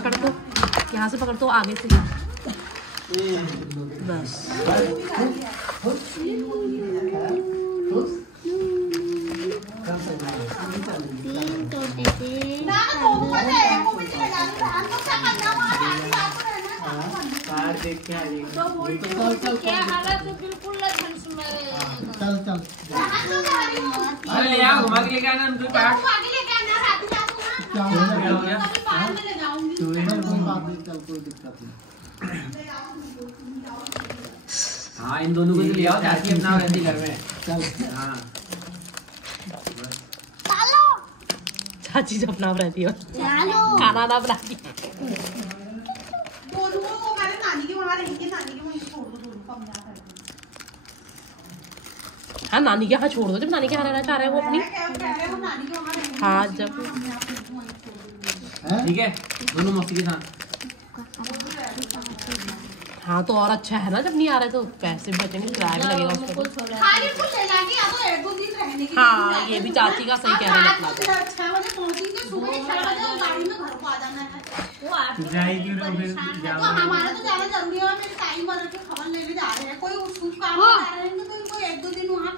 पकड़ तो, यहाँ से पकड़ तो आगे से बस। अरे ले आओ, घुमा के लेके आना उनके पास। हाँ इन दोनों को ले आओ, चाची अपना रहती घर में। हाँ चाची जब अपना रहती है खाना ना बनाती। हाँ नानी के यहाँ छोड़ दो, जब नानी के यहाँ रहना चाह रहे हैं वो अपनी। हाँ जब ठीक है, दोनों मस्ती के साथ। हाँ तो और अच्छा है ना, जब नहीं आ रहे तो पैसे भी बचेंगे, किराया भी लगेगा उसको तो। हाँ ये भी चाची का सही कह रहे हैं। हमारा तो ज्यादा जरूरी है, मेरे टाइम बदल के खबर लेने जा रहे हैं, कोई शुभ काम आ रहे हैं तो इनको 1-2 दिन वहाँ